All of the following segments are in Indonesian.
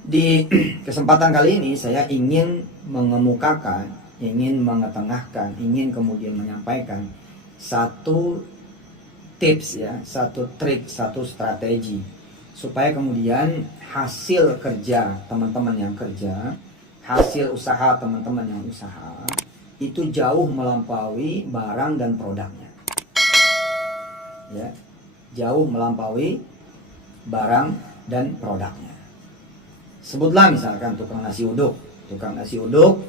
Di kesempatan kali ini saya ingin mengemukakan, ingin mengetengahkan, ingin kemudian menyampaikan satu tips ya, satu trik, satu strategi supaya kemudian hasil kerja teman-teman yang kerja, hasil usaha teman-teman yang usaha itu jauh melampaui barang dan produknya. Ya, jauh melampaui barang dan produknya. Sebutlah misalkan tukang nasi uduk. Tukang nasi uduk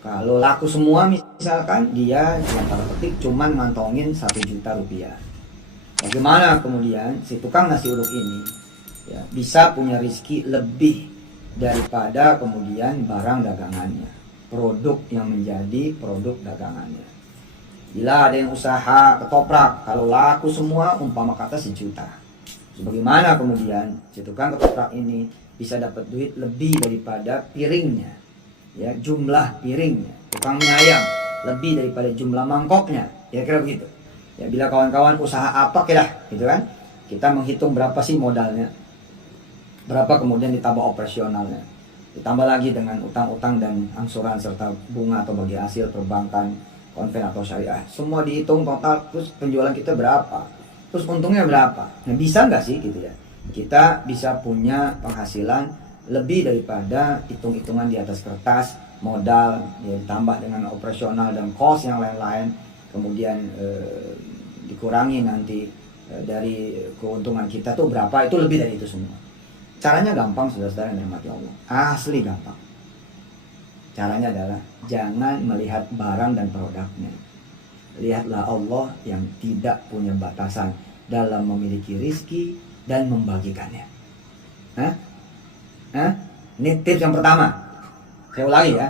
kalau laku semua misalkan dia yang tanda petik cuman ngantongin 1 juta rupiah. Bagaimana kemudian si tukang nasi uduk ini ya, bisa punya rezeki lebih daripada kemudian barang dagangannya, produk yang menjadi produk dagangannya. Bila ada yang usaha ketoprak, kalau laku semua umpama kata 1 juta. Bagaimana kemudian si tukang ketoprak ini bisa dapat duit lebih daripada piringnya, ya, jumlah piringnya. Tukang mie ayam lebih daripada jumlah mangkoknya, kira-kira begitu. Ya, bila kawan-kawan usaha apa lah, gitu kan, kita menghitung berapa sih modalnya, berapa kemudian ditambah operasionalnya, ditambah lagi dengan utang-utang dan angsuran serta bunga atau bagi hasil perbankan, konven atau syariah, semua dihitung total, terus penjualan kita berapa, terus untungnya berapa. Nah, bisa nggak sih gitu ya, kita bisa punya penghasilan lebih daripada hitung-hitungan di atas kertas, modal ya, ditambah dengan operasional dan cost yang lain-lain, kemudian dikurangi nanti dari keuntungan kita tuh berapa, itu lebih dari itu semua. Caranya gampang, saudara-saudara yang dirahmati Allah, asli gampang. Caranya adalah jangan melihat barang dan produknya, lihatlah Allah yang tidak punya batasan dalam memiliki rizki dan membagikannya. Ini tips yang pertama. Saya ulangi ya,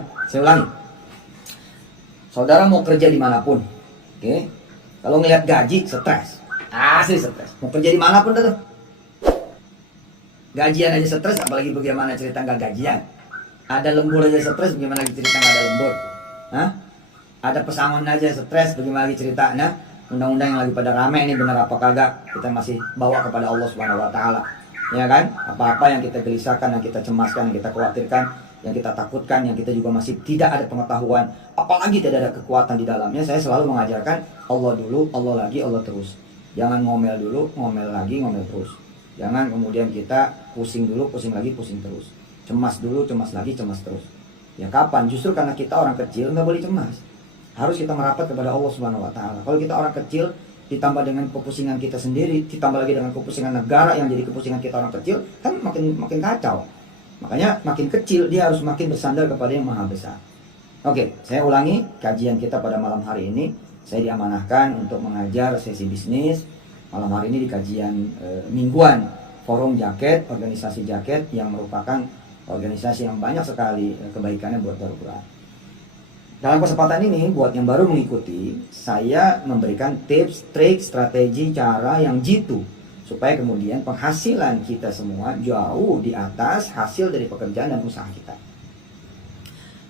Saudara mau kerja dimanapun, oke? Kalau ngelihat gaji stres, asli stres. Mau kerja dimanapun tuh, gajian aja stres, apalagi bagaimana cerita nggak gajian. Ada lembur aja stres, bagaimana lagi cerita nggak ada lembur? Ada pesangon aja stres, bagaimana lagi ceritanya? Undang-undang yang lagi pada rame ini benar apa kagak? Kita masih bawa kepada Allah Subhanahu Wa Taala, ya kan? Apa-apa yang kita gelisahkan, yang kita cemaskan, yang kita khawatirkan, yang kita takutkan, yang kita juga masih tidak ada pengetahuan, apalagi tidak ada kekuatan di dalamnya. Saya selalu mengajarkan Allah dulu, Allah lagi, Allah terus. Jangan ngomel dulu, ngomel lagi, ngomel terus. Jangan kemudian kita pusing dulu, pusing lagi, pusing terus. Cemas dulu, cemas lagi, cemas terus. Ya kapan? Justru karena kita orang kecil nggak boleh cemas. Harus kita merapat kepada Allah Subhanahu Wa Taala. Kalau kita orang kecil ditambah dengan kepusingan kita sendiri, ditambah lagi dengan kepusingan negara yang jadi kepusingan kita orang kecil, kan makin kacau. Makanya makin kecil dia harus makin bersandar kepada yang maha besar. Oke, saya ulangi kajian kita pada malam hari ini. Saya diamanahkan untuk mengajar sesi bisnis malam hari ini di kajian mingguan Forum Jaket, organisasi Jaket yang merupakan organisasi yang banyak sekali kebaikannya buat Darul Quran. Dalam kesempatan ini, buat yang baru mengikuti, saya memberikan tips, trik, strategi, cara yang jitu supaya kemudian penghasilan kita semua jauh di atas hasil dari pekerjaan dan usaha kita.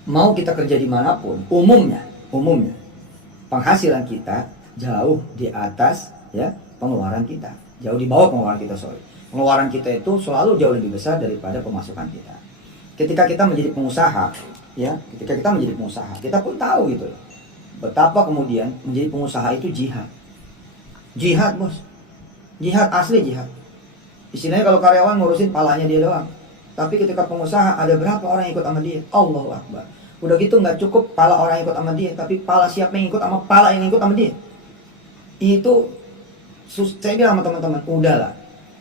Mau kita kerja dimanapun, umumnya penghasilan kita jauh di atas ya pengeluaran kita, jauh di bawah pengeluaran kita. Pengeluaran kita itu selalu jauh lebih besar daripada pemasukan kita. Ketika kita menjadi pengusaha, ya, kita pun tahu gitu loh, betapa kemudian menjadi pengusaha itu jihad bos, jihad asli jihad. Istilahnya kalau karyawan ngurusin palanya dia doang, tapi ketika pengusaha ada berapa orang yang ikut sama dia? Allahu Akbar. Udah gitu nggak cukup pala orang yang ikut sama dia, tapi pala siapa yang ikut sama pala yang ikut sama dia. Itu saya bilang sama teman-teman, udahlah,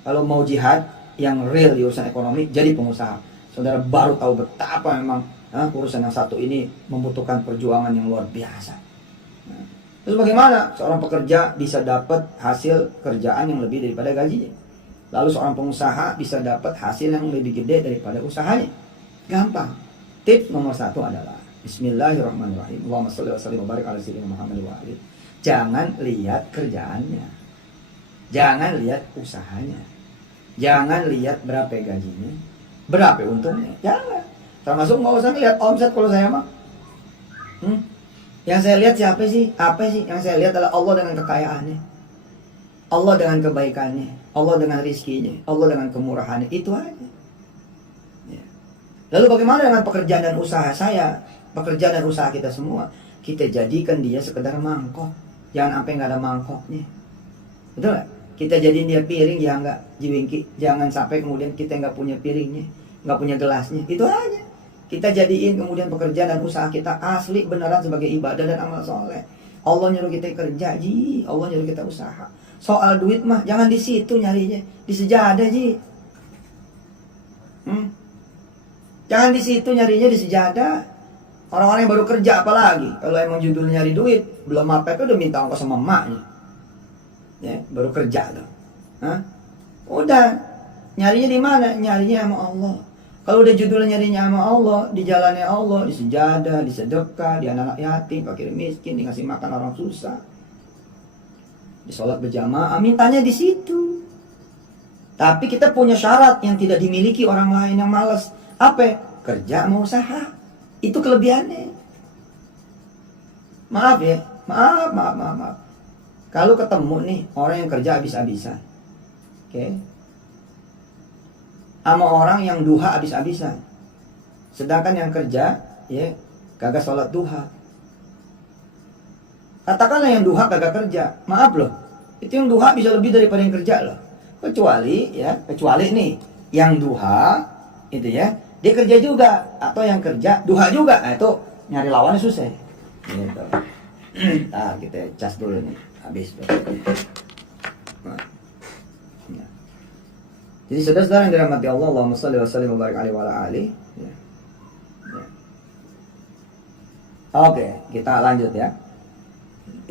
kalau mau jihad yang real di urusan ekonomi, jadi pengusaha. Saudara baru tahu betapa memang urusan yang satu ini membutuhkan perjuangan yang luar biasa. Terus bagaimana seorang pekerja bisa dapat hasil kerjaan yang lebih daripada gajinya? Lalu seorang pengusaha bisa dapat hasil yang lebih gede daripada usahanya? Gampang. Tips nomor 1 adalah Bismillahirrahmanirrahim. Allahumma sholli wa sallim wa barik ala sayyidina Muhammad wa alihi. Jangan lihat kerjaannya, jangan lihat usahanya, jangan lihat berapa gajinya, berapa untungnya, jangan. Termasuk nggak usah lihat omset kalau saya mah. Yang saya lihat siapa sih? Apa sih? Yang saya lihat adalah Allah dengan kekayaannya, Allah dengan kebaikannya, Allah dengan rizkinya, Allah dengan kemurahannya. Itu aja. Ya. Lalu bagaimana dengan pekerjaan dan usaha saya? Pekerjaan dan usaha kita semua. Kita jadikan dia sekedar mangkok. Jangan sampai nggak ada mangkoknya. Betul nggak? Kita jadiin dia piring, ya nggak jiwingki. Jangan sampai kemudian kita nggak punya piringnya, nggak punya gelasnya. Itu aja. Kita jadiin kemudian pekerjaan dan usaha kita asli beneran sebagai ibadah dan amal soleh. Allah nyuruh kita kerja, ji. Allah nyuruh kita usaha. Soal duit mah jangan di situ nyarinya, di sejadah, ji. Jangan di situ nyarinya, di sejadah. Orang-orang yang baru kerja apalagi, kalau emang judulnya nyari duit, belum apa-apa udah minta ongkos sama emaknya. Ya, baru kerja tuh. Hah? Udah, nyarinya di mana? Nyarinya sama Allah. Kalau udah judulnya nyarinya sama Allah, di jalannya Allah, di sejadah, di sedekah, di anak-anak yatim, fakir miskin, dikasih makan orang susah, di sholat berjamaah, mintanya di situ. Tapi kita punya syarat yang tidak dimiliki orang lain yang malas. Apa? Kerja mau usaha. Itu kelebihannya. Maaf ya, maaf. Kalau ketemu nih orang yang kerja habis-habisan, oke, sama orang yang duha habis-habisan, sedangkan yang kerja, ya, kagak sholat duha. Katakanlah yang duha kagak kerja, maaf loh, itu yang duha bisa lebih daripada yang kerja loh. Kecuali nih, yang duha, itu ya, dia kerja juga, atau yang kerja duha juga. Nah itu nyari lawannya susah gitu. Nah kita cas dulu nih, habis nah. Jadi saudara-saudara yang dirahmati Allah, Allahumma shalli wa sallim wa barik alaihi wa ala alihi ya. Oke, kita lanjut ya.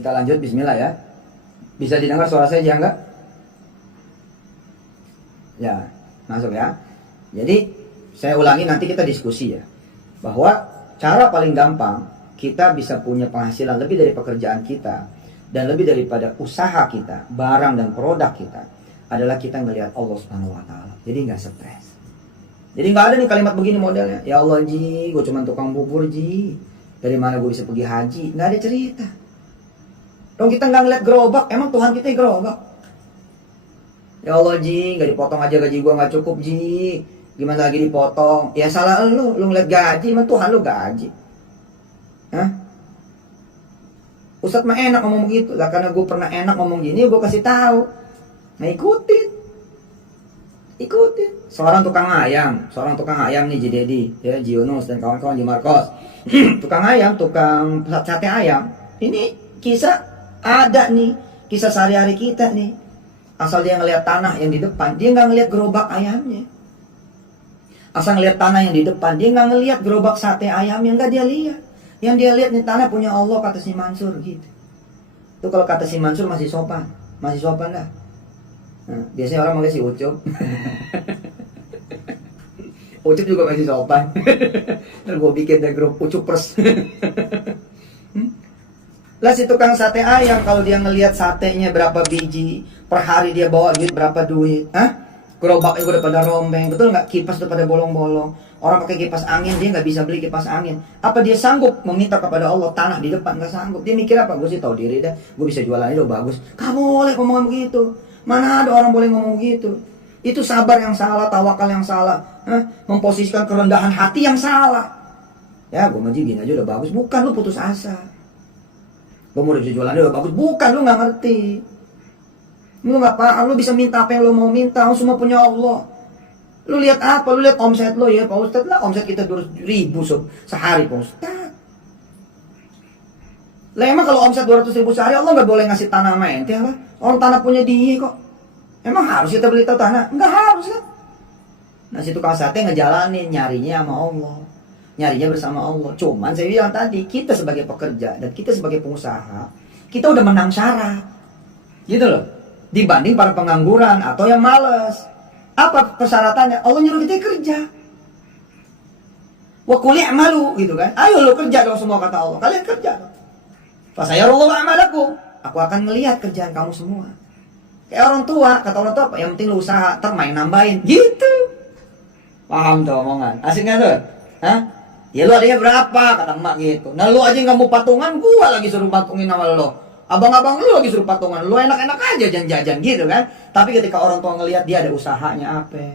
Kita lanjut, bismillah ya. Bisa didengar suara saya ya enggak? Ya, masuk ya. Jadi saya ulangi, nanti kita diskusi ya, bahwa cara paling gampang kita bisa punya penghasilan lebih dari pekerjaan kita dan lebih daripada usaha kita, barang dan produk kita, adalah kita ngelihat Allah Subhanahu wa taala. Jadi nggak stres. Jadi nggak ada nih kalimat begini modelnya, ya Allah ji, gue cuma tukang bubur ji, dari mana gue bisa pergi haji? Nggak ada cerita. Dong kita nggak ngeliat gerobak, emang Tuhan kita gerobak? Ya Allah ji, nggak dipotong aja gaji gue nggak cukup ji. Gimana lagi dipotong? Ya salah lu ngeliat gaji, emang Tuhan lu gaji. Hah? Ustadz mah enak ngomong begitu lah, karena gue pernah enak ngomong gini, gue kasih tahu. Nah ikutin. Seorang tukang ayam nih, Jidedi, ya, Jionus dan kawan-kawan di Marcos. Tukang ayam, tukang sate ayam. Ini kisah ada nih, kisah sehari-hari kita nih. Asal dia ngeliat tanah yang di depan, dia nggak ngeliat gerobak ayamnya. Asal ngeliat tanah yang di depan, dia nggak ngeliat gerobak sate ayam yang nggak dia lihat. Yang dia lihat nih tanah punya Allah, kata si Mansur gitu. Itu kalau kata si Mansur masih sopan dah. Nah, biasanya orang manggil si Ucup. Ucup juga masih sopan. Ntar gue bikin deh grup Ucupers. Lah si tukang sate ayam, kalau dia ngelihat satenya berapa biji per hari, dia bawa duit berapa duit? Gerobaknya udah pada rombeng, betul nggak? Kipas udah pada bolong-bolong. Orang pakai kipas angin, dia nggak bisa beli kipas angin. Apa dia sanggup meminta kepada Allah tanah di depan? Nggak sanggup. Dia mikir apa? Gue sih tahu diri dah. Gue bisa jualan ini udah bagus. Kamu boleh ngomong begitu? Mana ada orang boleh ngomong begitu? Itu sabar yang salah, tawakal yang salah, memposisikan kerendahan hati yang salah. Ya, gue mah gini aja udah bagus. Bukan, lu putus asa. Gue mau udah bisa jualan ini udah bagus. Bukan, lu nggak ngerti. Lu nggak paham, lu bisa minta apa yang lu mau minta, lu semua punya Allah. Lu lihat apa? Lu lihat omset lu ya, Pak Ustadz lah. Omset kita 200.000 sehari, Pak Ustadz. Lah emang kalau omset 200.000 sehari, Allah nggak boleh ngasih tanah sama ente apa? Orang tanah punya dia kok. Emang harus kita beli tahu tanah? Nggak harus kan? Nah si tukang sate ngejalanin, nyarinya sama Allah, nyarinya bersama Allah. Cuman saya bilang tadi, kita sebagai pekerja dan kita sebagai pengusaha, kita udah menang syarat, gitu loh, dibanding para pengangguran atau yang malas. Apa persyaratannya? Allah nyuruh kita kerja. Wa qul i'malu, gitu kan? Ayo lo kerja dong semua, kata Allah. Kalian kerja. Fa sayarallahu a'malakum. Aku akan melihat kerjaan kamu semua. Kayak orang tua, kata orang tua apa? Yang penting lo usaha, ntar main nambahin. Gitu. Paham tuh omongan? Asik gak tuh? Hah? Ya lo adanya berapa? Kata emak gitu. Nah lo aja gak mau patungan, gua lagi suruh patungin sama lo. Abang-abang lu lagi suruh patungan, lu enak-enak aja jajan-jajan gitu kan. Tapi ketika orang tua ngelihat dia ada usahanya apa,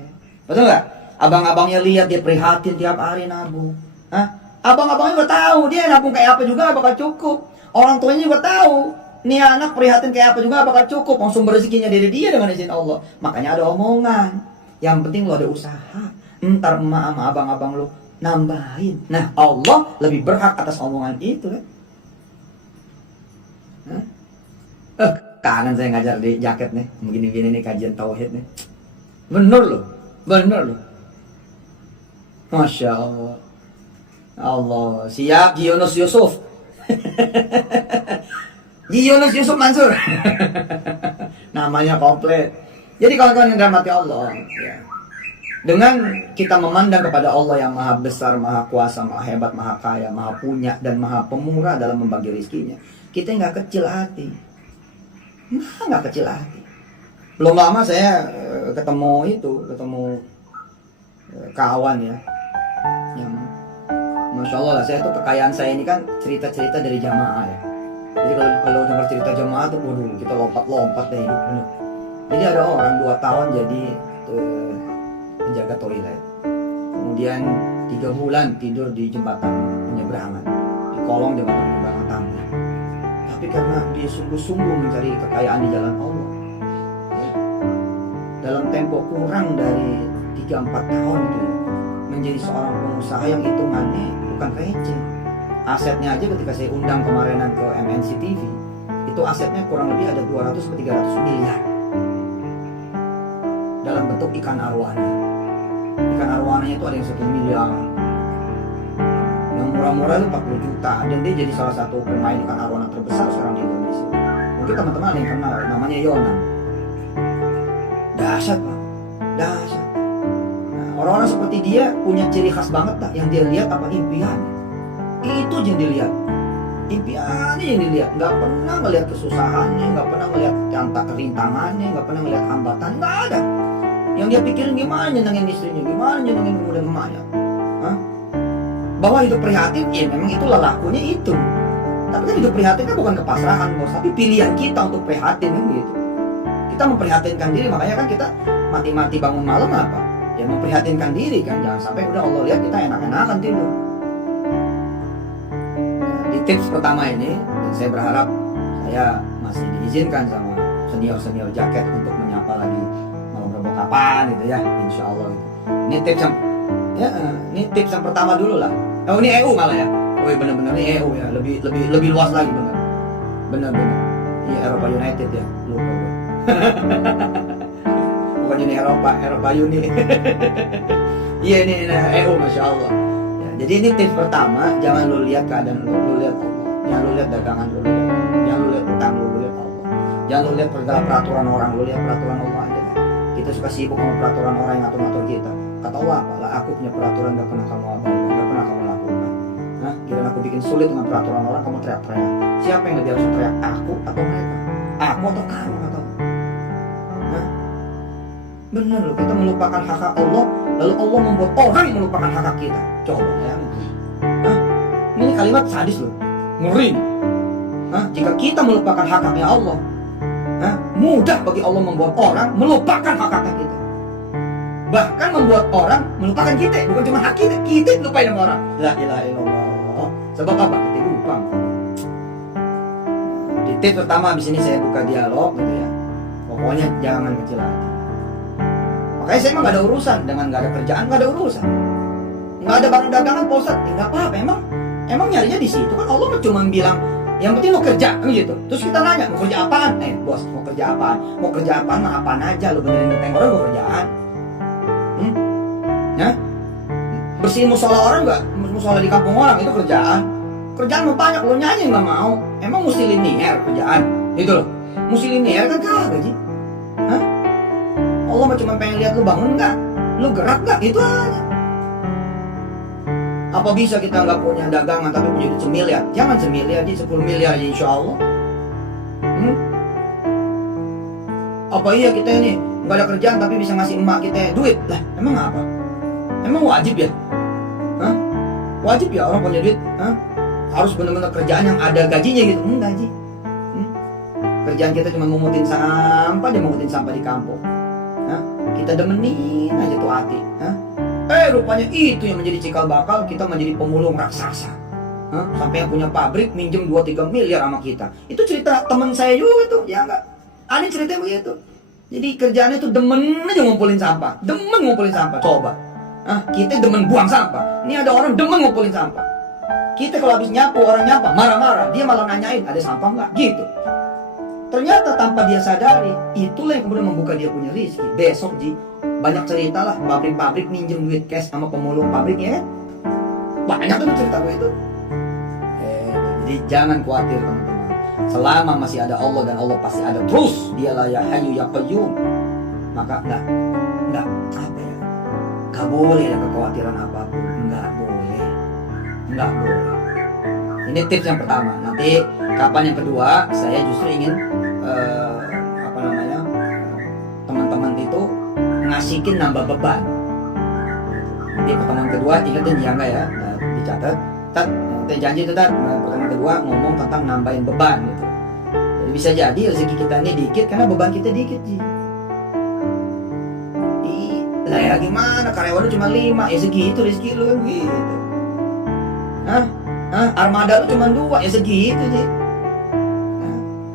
betul nggak? Abang-abangnya lihat dia prihatin tiap hari nabung. Hah? Abang-abangnya juga tahu dia nabung kayak apa juga bakal cukup. Orang tuanya juga tahu nih anak prihatin kayak apa juga bakal cukup. Sumber rezekinya dari dia dengan izin Allah. Makanya ada omongan. Yang penting lo ada usaha. Ntar emak sama abang-abang lo nambahin. Nah Allah lebih berhak atas omongan itu kan. Kangen saya ngajar di jaket nih. Begini-gini nih kajian tauhid nih. Bener loh. Masya Allah. Allah. Siap Yunus Yusuf. Yunus Yusuf Mansur. Namanya komplit. Jadi kawan-kawan yang dirahmati Allah ya. Dengan kita memandang kepada Allah yang maha besar, maha kuasa, maha hebat, maha kaya, maha punya, dan maha pemurah dalam membagi rezekinya, kita nggak kecil hati. Nggak kecil hati. Belum lama saya ketemu kawan ya, yang Masya Allah lah, saya tuh kekayaan saya ini kan cerita-cerita dari jamaah ya. Jadi kalau dengar cerita jamaah tuh, waduh, kita lompat-lompat deh hidup bener. Jadi ada orang 2 tahun jadi penjaga toilet, kemudian 3 bulan tidur di jembatan penyeberangan, di kolong jembatan penyeberangan Tamrin. Tapi karena dia sungguh-sungguh mencari kekayaan di jalan Allah, ya, dalam tempo kurang dari 3-4 tahun itu ya, menjadi seorang pengusaha yang hitungannya bukan receh. Asetnya aja ketika saya undang kemarinan ke MNC TV, itu asetnya kurang lebih ada 200-300 miliar dalam bentuk ikan arwana. Ikan arwananya itu ada yang 1 miliar, yang murah-murah itu 40 juta, dan dia jadi salah satu pemain ikan arwana terbesar sekarang di Indonesia. Mungkin teman-teman ada yang kenal, namanya Yonan. Dahsyat Pak, dahsyat. Nah, orang-orang seperti dia punya ciri khas banget tak, yang dia lihat apa? Impian. Itu yang dilihat, impiannya yang dilihat. Nggak pernah ngelihat kesusahannya, nggak pernah ngelihat rintangannya, nggak pernah ngelihat hambatan, nggak ada. Yang dia pikirin gimana nyenengin istrinya, gimana nyenengin pemuda emaknya. Bahwa hidup prihatin, ya memang itu lelakunya itu. Tapi kan hidup prihatin kan bukan kepasrahan bos, tapi pilihan kita untuk prihatin kan gitu. Kita memprihatinkan diri, makanya kan kita mati-mati bangun malam apa? Ya memprihatinkan diri kan, jangan sampai udah Allah lihat kita enak-enakan tidur. Nah, di tips pertama ini, saya berharap saya masih diizinkan sama senior-senior jaket untuk menyapa lagi kapan gitu ya, insya Allah gitu. Ini tips yang pertama dulu lah. Oh ini EU malah ya. Oh iya benar-benar ini EU ya, lebih luas lagi benar. Iya Eropa United ya, lupa gue. Bukan Uni Eropa Uni. Iya ini EU Masya Allah. Ya, jadi ini tips pertama, jangan lu lihat keadaan lu lihat Allah. Jangan lu lihat dagangan lu lihat. Jangan lu lihat utang lu lihat Allah. Jangan lu lihat peraturan orang, lu lihat peraturan Allah aja. Kita suka sibuk sama peraturan orang yang ngatur-ngatur kita. Kata Allah apa? Lah aku punya peraturan gak pernah kamu abaikan, gak pernah kamu lakukan. Nah, kira aku bikin sulit dengan peraturan orang, kamu teriak-teriak. Siapa yang lebih harus teriak? Aku atau mereka? Aku atau kamu atau? Nah, bener loh, kita melupakan hak Allah, lalu Allah membuat orang yang melupakan hak kita. Coba ya. Nah, ini kalimat sadis loh, ngeri. Nah, jika kita melupakan hak-haknya Allah, mudah bagi Allah membuat orang melupakan hak-hak kita. Bahkan membuat orang melupakan kita. Bukan cuma hak kita lupain sama orang. La ilaha illallah. Sebab apa? Kita lupa. Di tips pertama abis ini saya buka dialog gitu ya. Pokoknya jangan kecil hati. Makanya saya emang gak ada urusan dengan gak ada kerjaan, gak ada urusan. Gak ada barang dagangan, Pak Ustadz. Gak apa-apa. Emang nyarinya di situ kan Allah cuma bilang yang penting mau kerja kan gitu. Terus kita nanya mau kerja apaan? Bos mau kerja apaan? Mau kerja apaan mah apaan aja. Lu benerin genteng orang gue kerjaan. Ya? Bersihin musola orang enggak? Musola di kampung orang itu kerjaan. Kerjaan mau banyak, lu nyanyi nggak mau. Emang mesti linear kerjaan? Itu loh. Mesti linear kan kagak sih? Hah? Allah mah cuma pengen lihat lu bangun nggak? Lu gerak nggak? Itu aja. Apa bisa kita nggak punya dagangan tapi punya duit 1 miliar? Jangan 1 miliar aja, 10 miliar aja insya Allah. Apa iya kita ini nggak ada kerjaan tapi bisa ngasih emak kita duit? Lah emang apa? Emang wajib ya? Hah? Wajib ya orang punya duit? Hah? Harus benar-benar kerjaan yang ada gajinya gitu? Enggak gaji. Kerjaan kita cuma mungutin sampah, dia mungutin sampah di kampung. Hah? Kita demenin aja tuh hati. Hah? Rupanya itu yang menjadi cikal bakal kita menjadi pemulung raksasa. Sampai yang punya pabrik minjem 2-3 miliar sama kita. Itu cerita teman saya juga tuh, ya enggak? Ada ceritanya begitu. Jadi kerjaannya tuh demen aja ngumpulin sampah. Demen ngumpulin sampah, coba. Kita demen buang sampah. Ini ada orang demen ngumpulin sampah. Kita kalau habis nyapu, orang nyapa, marah-marah. Dia malah nanyain, ada sampah nggak? Gitu. Ternyata tanpa dia sadari, itulah yang kemudian membuka dia punya rezeki. Besok banyak cerita lah, pabrik-pabrik minjem duit cash sama pemulung pabriknya kan. Banyak tuh cerita begitu. Jadi jangan khawatir teman-teman. Selama masih ada Allah dan Allah pasti ada terus. Dialah ya Hayyu ya Qayyum. Maka enggak apa ya? Enggak boleh ada kekhawatiran apapun. Enggak boleh. Ini tips yang pertama. Nanti kapan yang kedua, saya justru ingin teman-teman itu ngasihin nambah beban. Nanti pertemuan kedua ingetin ya enggak ya? Dicatat. Nanti janji itu pertemuan kedua ngomong tentang nambahin beban gitu. Jadi bisa jadi rezeki kita ini dikit karena beban kita dikit sih. Lah ya gimana, karyawan lu cuma 5, ya segitu rezeki lu kan gitu. Armada lu cuma 2, ya segitu sih.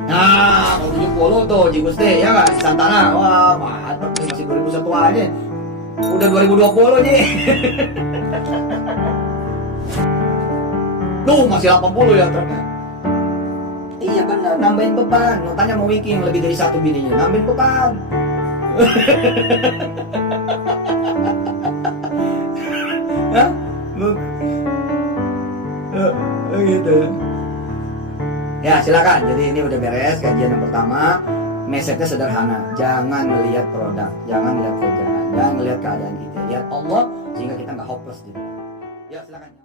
Nah, kalau 70 tuh Ji Gusti, ya nggak? Di Santana, wah mantap, masih 2001 aja. Udah 2020 Ji. Tuh masih 80 ya truknya. Iya benar, nambahin beban. Mau tanya mau Wiki yang lebih dari 1 bininya, nambahin beban. Gitu. Ya silakan. Jadi ini udah beres kajian yang pertama. Message-nya sederhana. Jangan melihat produk, jangan melihat kerjaan, jangan melihat keadaan kita. Lihat Allah sehingga kita nggak hopeless gitu. Ya silakan.